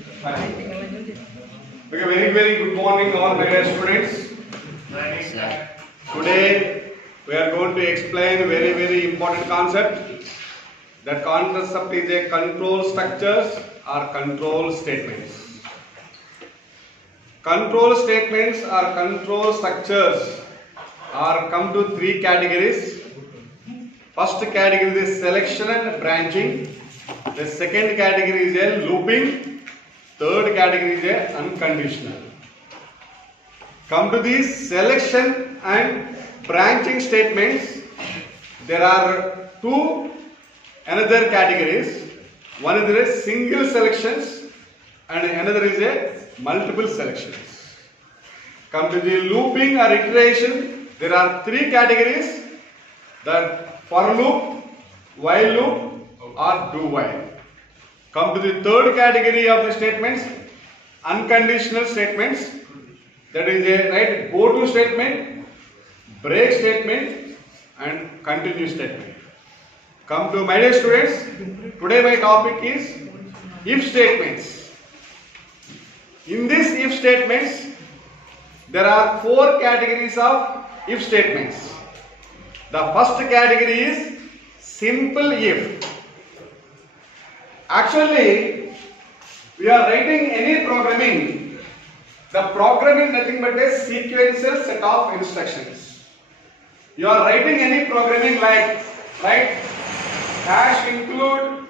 Okay, very good morning all my dear students. Today we are going to explain very important concept. That concept is a control structures or control statements. Control statements or control structures are come to three categories. First category is selection and branching. The second category is a looping. Third category is a unconditional. Come to these selection and branching statements. There are two another categories. One is a single selections and another is a multiple selections. Come to the looping or iteration. There are three categories. The for loop, while loop or do while. Come to the third category of the statements, unconditional statements. That is a go to statement, break statement and continue statement. Come to my dear students, today my topic is if statements. In these if statements, there are four categories of if statements. The first category is simple if. Actually, we are writing any programming. The program is nothing but a sequential set of instructions. You are writing any programming like hash include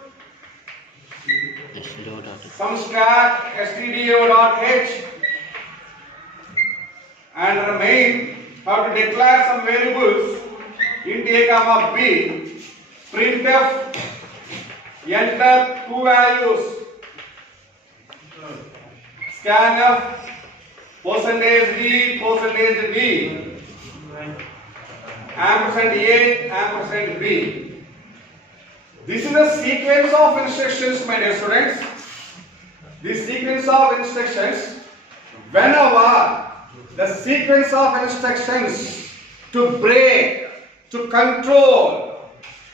some stack stdio.h and main how to declare some variables int a comma b, printf, enter two values, scanf, %d, %d, ampersand a, ampersand b. This is a sequence of instructions, my dear students. This sequence of instructions, whenever the sequence of instructions to break, to control,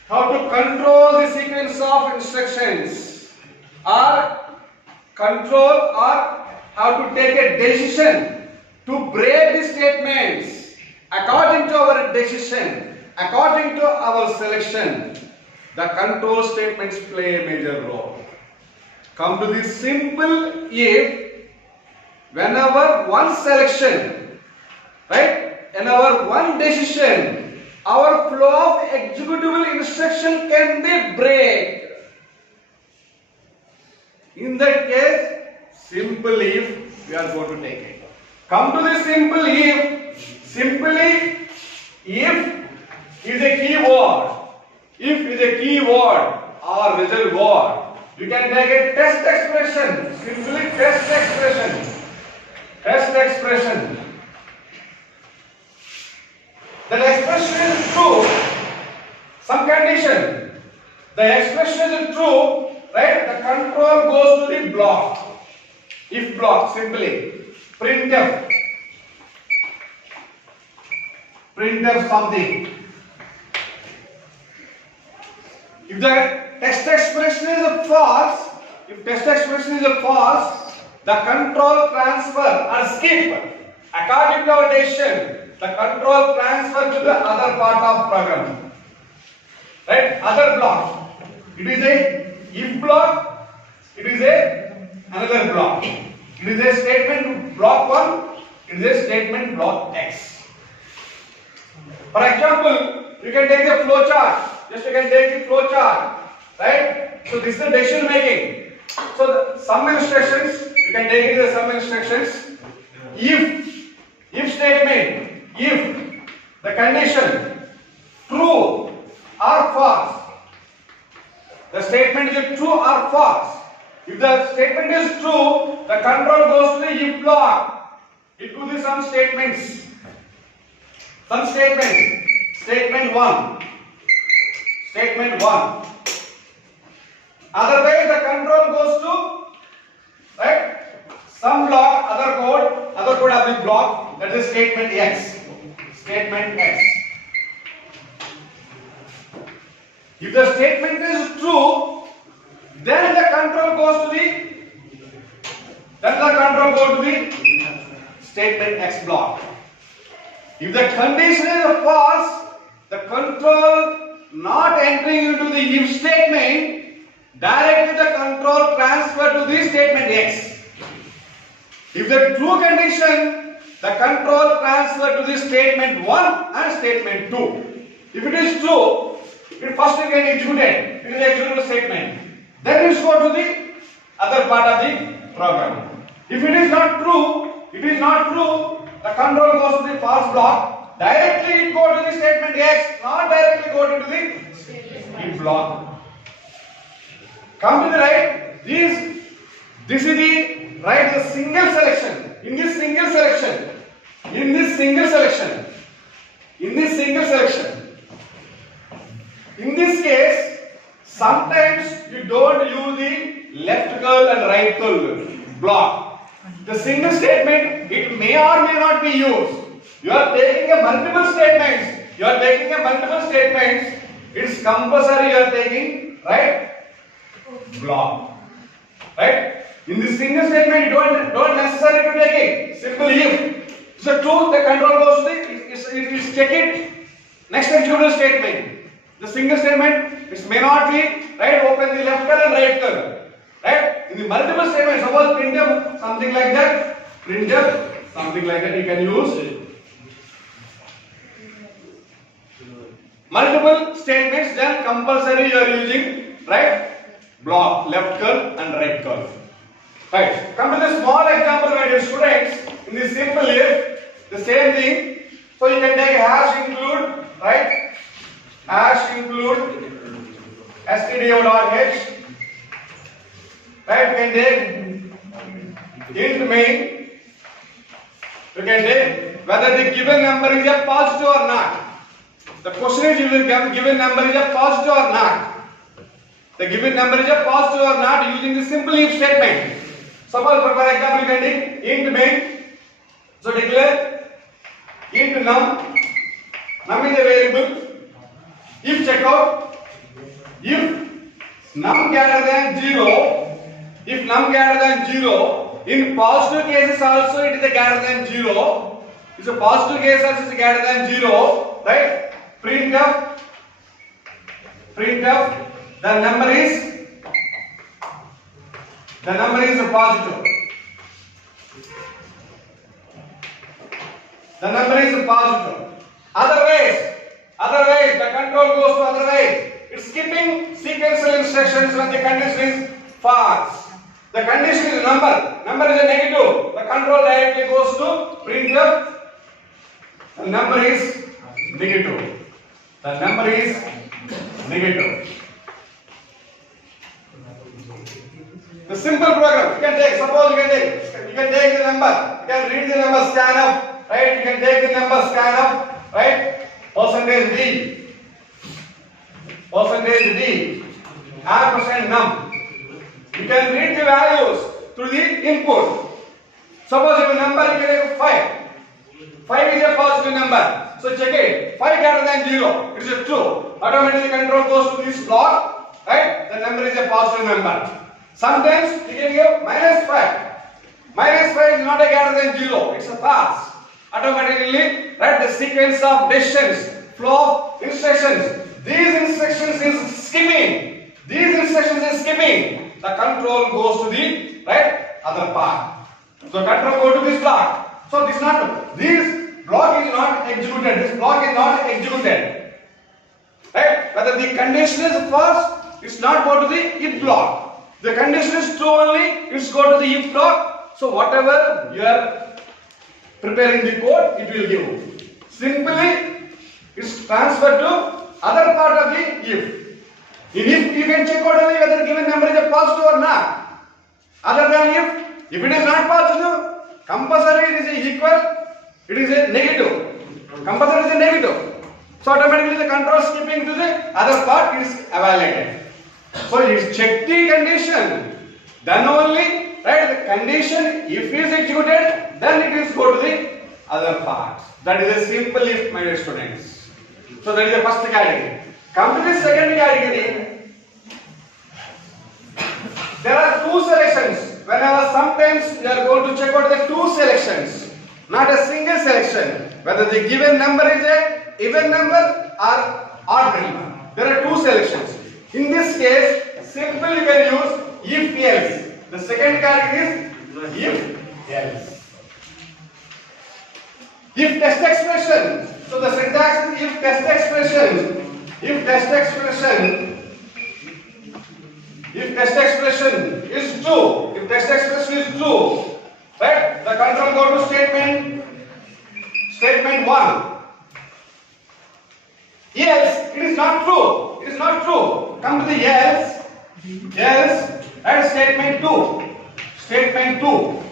how to control the sequence of instructions or control or how to take a decision to break the statements according to our decision, according to our selection. The control statements play a major role. Come to the simple if, whenever one selection, whenever one decision, our flow of executable instruction can be break. In that case, simple if we are going to take it. Come to the simple if. Simply if is a keyword. If is a keyword or result word, you can take a test expression. Simply test expression. Test expression. The expression is true, some condition. The expression is true, the control goes to the block. If block, simply printf. Printf something. If the test expression is a false, the control transfer or skip according to our decision. The control transfer to the other part of program. Other block. It is a if block. It is a another block. It is a statement block 1. It is a statement block X. For example, you can take the flow chart. Just you can take the flow chart. So this is the decision making. So some instructions, you can take it as some instructions. If statement. If the condition true or false, the statement is true or false. If the statement is true, the control goes to the if block. It will be some statements. Some statements. Statement 1. Statement 1. Otherwise, the control goes to some block, other code of this block. That is statement X. Statement X. If the statement is true, then the control goes to the Then the control go to the statement X block. If the condition is false, the control not entering into the if statement, directly the control transfer to the statement X. If the true condition, the control transfer to the statement 1 and statement 2. If it is true, it first you can execute it. It is executable statement. Then you go to the other part of the program. If it is not true, the control goes to the false block. Directly it go to the statement X, not directly go to the if block. Come to the right. This is the right, the single selection. In this single selection. In this case, sometimes you don't use the left curl and right curl block. The single statement, it may or may not be used. You are taking a multiple statements. It's compulsory you are taking right block. Right? In this single statement, you don't necessarily to take it. Simple if. So true, the control goes to the, check it. Next executable statement. The single statement, it may not be, right, open the left curl and right curl. Right? In the multiple statement, suppose printf, something like that, you can use. Multiple statements, then compulsory you are using, right, block, left curl and right curl. Right. Come to the small example, my dear students, in the simple if, the same thing. So you can take hash include, right? Hash include stdio.h, right? You can take int main. You can take whether the given number is a positive or not. The question is, given number is a positive or not. The given number is a positive or not using the simple if statement. Suppose for example you can take int main. So declare int num. Num is a variable. If checkout, if num greater than 0, in positive cases also it is a greater than 0. It's a positive case also is greater than 0, right? Printf, the number is a positive. The number is a positive. Otherwise, the control goes to other way. It's skipping sequential instructions when the condition is false. The condition is number. Number is a negative. The control directly goes to printf. The number is negative. The simple program you can take. Suppose you can take the number. You can read the number scanf. Right? You can take the number scanf. Right? %d, %num. You can read the values through the input. Suppose if a number you can take 5. 5 is a positive number. So check it. 5 greater than 0. It is a true. Automatically control goes to this block. Right? The number is a positive number. Sometimes you can give -5. -5 is not a greater than 0. It's a false. Automatically, right, the sequence of decisions, flow of instructions, these instructions is skipping. The control goes to the right other part. So control go to this block. So this block is not executed. Right? Whether the condition is false, it's not go to the if block. The condition is true only, it's go to the if block. So whatever you are preparing the code, it will give. Simply, it's transferred to other part of the if. In if, you can check out only whether the given number is a positive or not. Other than if it is not positive, compulsory it is a equal, it is a negative. Compulsory is a negative. So automatically the control skipping to the other part is evaluated. So you check the condition, then only, right, the condition if is executed, then it is go to the other part. That is a simple if, my dear students. So that is the first category. Come to the second category. There are two selections. When Whenever sometimes you are going to check out the two selections, not a single selection, whether the given number is a even number or odd number. There are two selections. In this case, simply you can use if else. The second category is if else. If test expression. So the syntax is if test expression. If test expression is true. If test expression is true, right? The control go to statement 1. Else, it is not true. It is not true. Come to the else. Else and statement 2. Statement 2.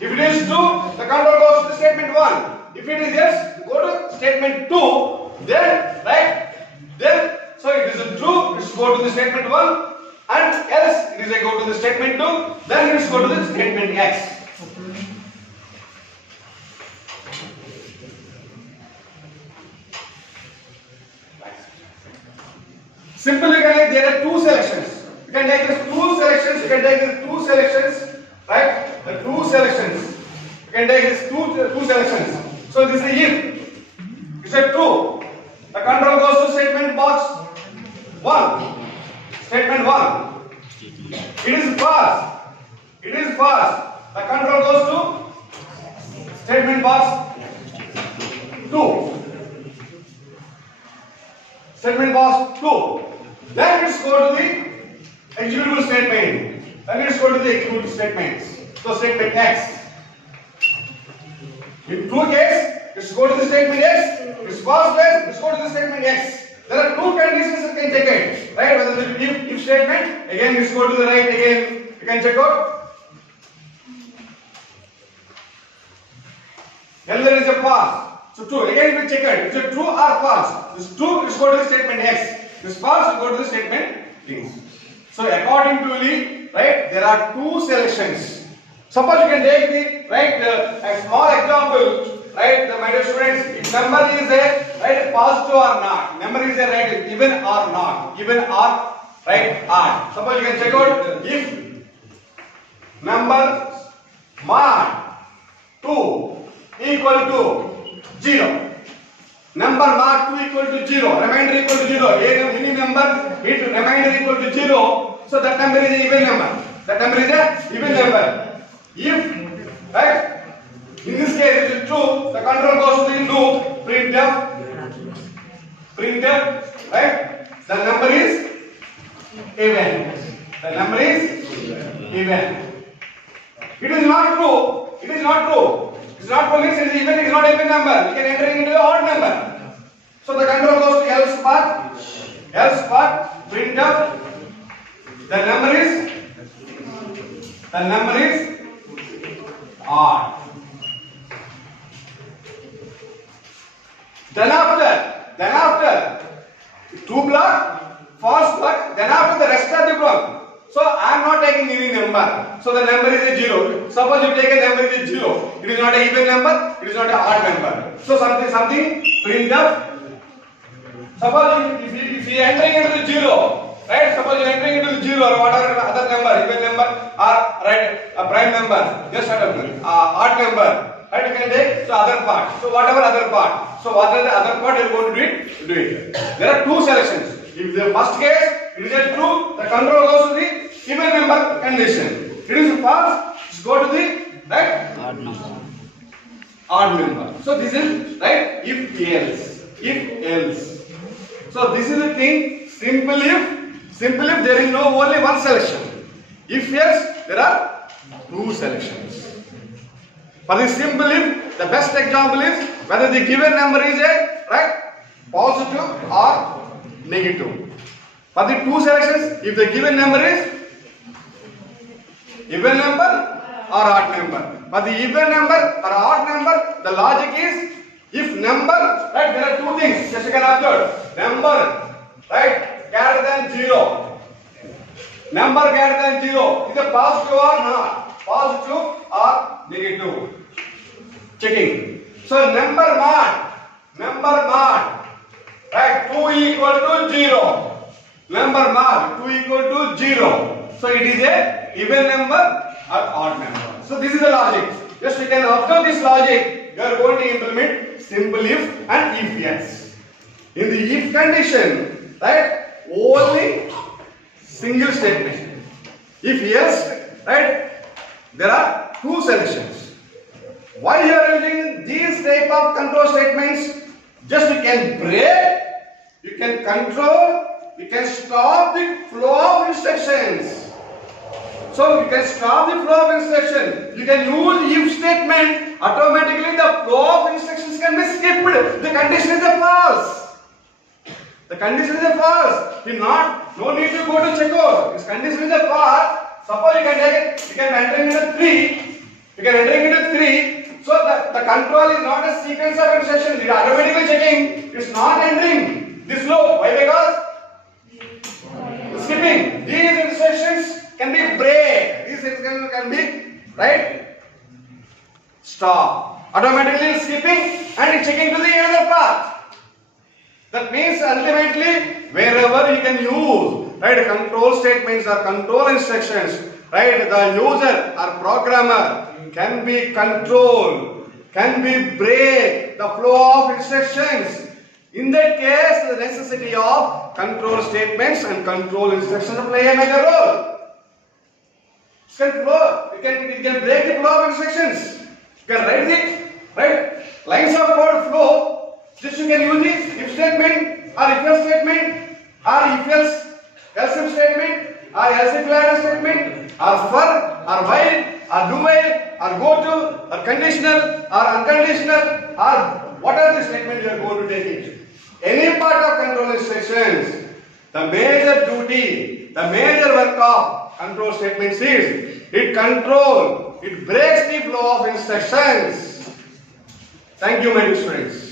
If it is true, the control goes to statement 1. If it is yes, go to statement 2. Then, right? Then, so it is true, it is go to the statement 1. And else, it is a go to the statement 2. Then it is go to the statement X. Simply there are two selections. You can take these two selections. You can take these two selections, right? The two selections. You can take these two selections. So this is if. Is it true? The control goes to statement box 1. Statement 1. It is false. It is false. The control goes to statement box 2. Statement box 2. Then let's go to the executable statement. Then let's go to the executable statements. So statement X. In true case, let's go to the statement X. If false case, let's go to the statement X. There are two conditions you can check it. Right? Whether the if statement, again let's go to the right again. You can check out. Then there is a false. So true. Again we check it. Is it true or false? This true, let's go to the statement X. This false, go to the statement things. So according to the right, there are two selections. Suppose you can take the right a small example, right? My dear students, if number is a right positive or not, number is a right even or not, even or right odd. Suppose you can check out if number mod 2 equal to 0. Number mod 2 equal to 0, remainder equal to 0. Any number, it remainder equal to 0. So that number is an even number. That number is an even number. If, right, in this case it is true, the control goes to into printf, right? The number is even. The number is even. It is not true. It is not true. It is not true means it is even. It is not even number. You can enter into the odd number. So the control goes to else part. Else part. Printf. The number is odd. Then after 2 block, false block. Then after the rest of the block. So I am not taking any number. So the number is a 0. Suppose you take a number is a 0. It is not an even number. It is not an odd number. So something printf. Suppose if you are entering into the 0, right? Suppose you are entering into the 0 or whatever other number, even number or right a prime number, just odd number. Right? You can take so other part. So whatever other part. So what are the other part you are going to do it. There are two selections. If the first case it is a true, the control goes to the even number condition. It is false, go to the right odd number. So this is right if else. So this is the thing. Simple if there is no only one selection. If yes, there are two selections. For the simple if, the best example is whether the given number is a right positive or negative. For the two selections, if the given number is even number or odd number. For the even number or odd number, the logic is if number, right, there are two things, just you can observe. Number, right, greater than 0. Number greater than 0 is a positive or not? Positive or negative? Checking. So number mod, right, 2 equal to 0. Number mod 2 equal to 0. So it is a even number or odd number. So this is the logic. Just you can observe this logic. You are going to implement simple if and if else. In the if condition, right? Only single statement. If yes, right? There are two selections. Why you are using these type of control statements? Just you can break, you can control, you can stop the flow of instructions. So you can stop the flow of instruction. You can use if statement. Automatically the flow of instructions can be skipped. The condition is a false. The condition is a false. No need to go to check out. This condition is a false. Suppose you can take it. You can enter into 3. You can enter into 3. So the control is not a sequence of instructions. It is automatically checking. It's not entering this loop. Why? Because skipping. These instructions can be break. These instructions can be right. Stop. Automatically skipping and checking to the other path. That means ultimately wherever you can use right control statements or control instructions, right, the user or programmer can be control, can be break the flow of instructions. In that case, the necessity of control statements and control instructions play a major role. It can break the flow of instructions. You can write the right lines of code flow. Just you can use the if statement or if else statement or if else if statement or else if later statement or for or while or do while or go to or conditional or unconditional or what are the statement you are going to take it. Any part of control instructions, the major duty, the major work of control statements is it control, it breaks the flow of instructions. Thank you, my dear students.